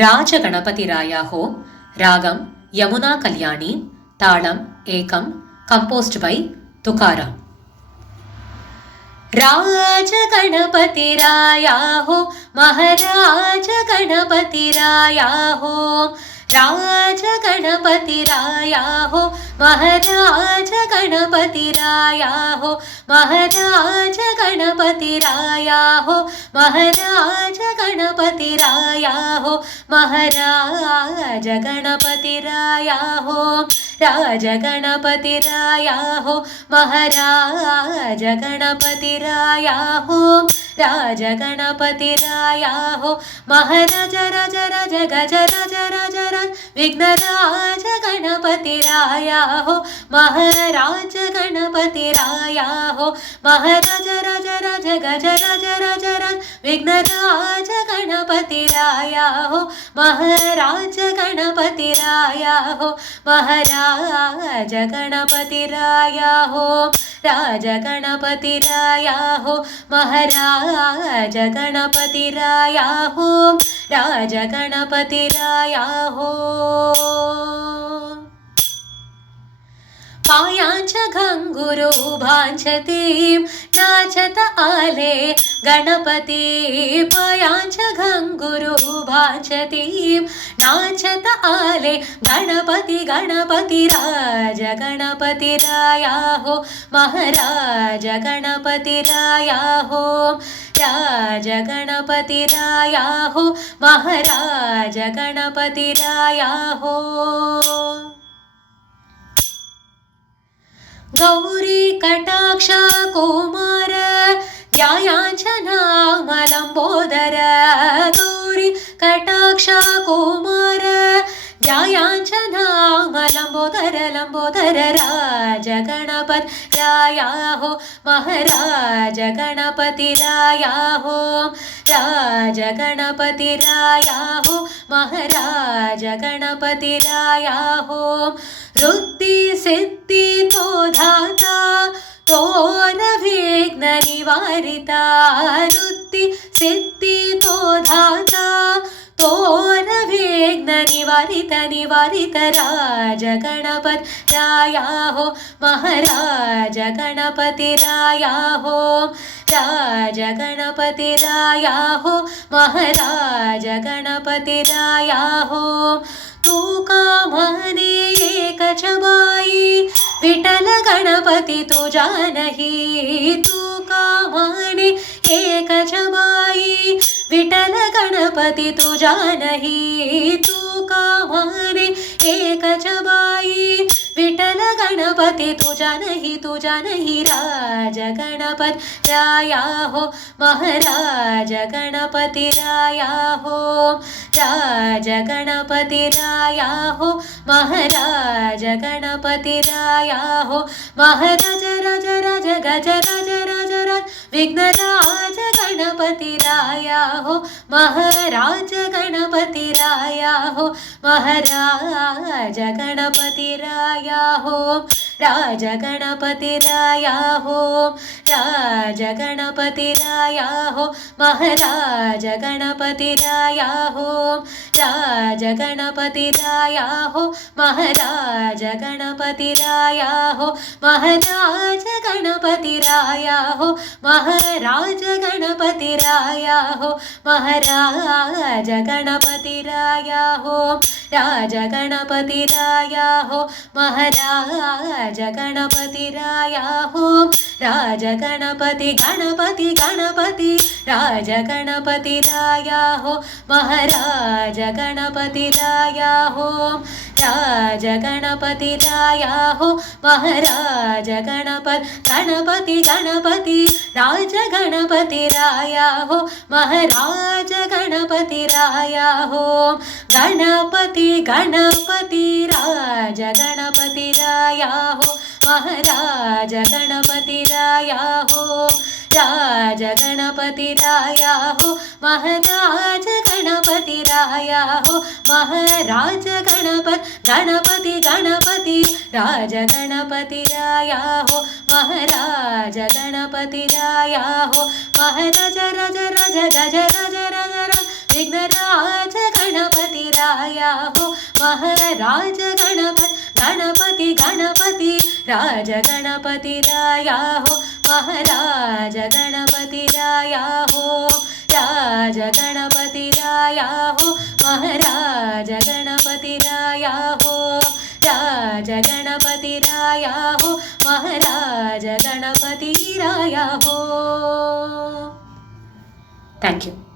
राजगणपतिरायाः रागं यमुना कल्याणी ताळम् एकं कंपोस्ड बाय तुकाराम। राजगणपतिरायाः महाराज गणपतिरायाः राजगणपतिरायाः महाराज गणपतिरायाः महाराज गणपतिरायाः महाराज गणपतिरायाः महाराज गणपतिरायाः राजगणपतिरायाः महाराज गणपतिरायाः राजगणपतिरायाः महाराज राज राज गज राज राज राज विघ्नराज गणपतिरायाः महाराज गणपतिरायाः महाराज राज राज गज राज राज राज विघ्नराज गणपतिरायाः महाराज गणपतिरायाः महाराज गणपतिरायाः राजगणपतिरायाः महाराज गणपतिरायाः राजगणपतिरायाः। पायांच घंगुरो भांचतीं नाचत आले गणपति पायांच घंगुरो भांचतीं नाचत आले गणपति गणपतिराज गणपतिरायाः महाराज गणपतिरायाः राज गणपतिरायाः महाराज गणपतिरायाः। गौरी कटाक्ष कुमार ध्यायाञ्जनामलम्बोदर गौरी कटाक्ष कुमार ध्यायाञ्जनामलम्बोदर लम्बोदर राज गणपतिरायाः महाराज गणपतिरायाः राज गणपतिरायाः महाराज गणपतिरायाः। रुद्धि सिद्धि तो धाता तोर विघ्न निवारिता रुद्धि सिद्धि तो धाता तोर विघ्न निवारित निवारित राज गणपतिरायाः महाराज गणपतिरायाः राज गणपतिरायाः महाराज गणपतिरायाः। तू का म्हणे एकच बाई विठ्ठल गणपती तुझा नाही तू का म्हणे एकच बाई विठ्ठल गणपती तुझा नाही तू का म्हणे एकच बाई विठ्ठल गणपती तुझा नाही राज गणपतिरायाः महाराज गणपतिरायाः राज गणपतिरायाः महाराज गणपतिरायाः महाराज राज राज गज राज राज राज विघ्नराज गणपतिरायाः महाराज गणपतिरायाः महाराज गणपतिरायाः राज गणपतिरायाः राज गणपतिरायाः महाराज गणपतिरायाः राज गणपतिरायाः महाराज गणपतिरायाः महाराज गणपतिरायाः महाराज गणपतिरायाः महाराज गणपतिरायाः राज गणपतिरायाः महाराज गणपतिरायाः राज गणपति गणपति गणपति राज गणपतिरायाः महाराज गणपतिरायाः राज गणपतिरायाः महाराज गणपति गणपति राज गणपतिरायाः महाराज गणपतिरायाः गणपति गणपति राज गणपतिरायाः महाराज गणपतिरायाः राज गणपतिरायाः महाराज गणपतिरायाः महाराज गणपति राज गणपतिरायाः महाराज गणपतिरायाः महाराज राज राज गज राज राज राज विघ्नराज गणपति राया हो महाराज गणपति गणपति राज गणपति राया हो महाराज गणपति राया हो राज गणपति राया हो महाराज गणपति राया हो राज गणपति राया हो महाराज गणपति राया हो. Thank you.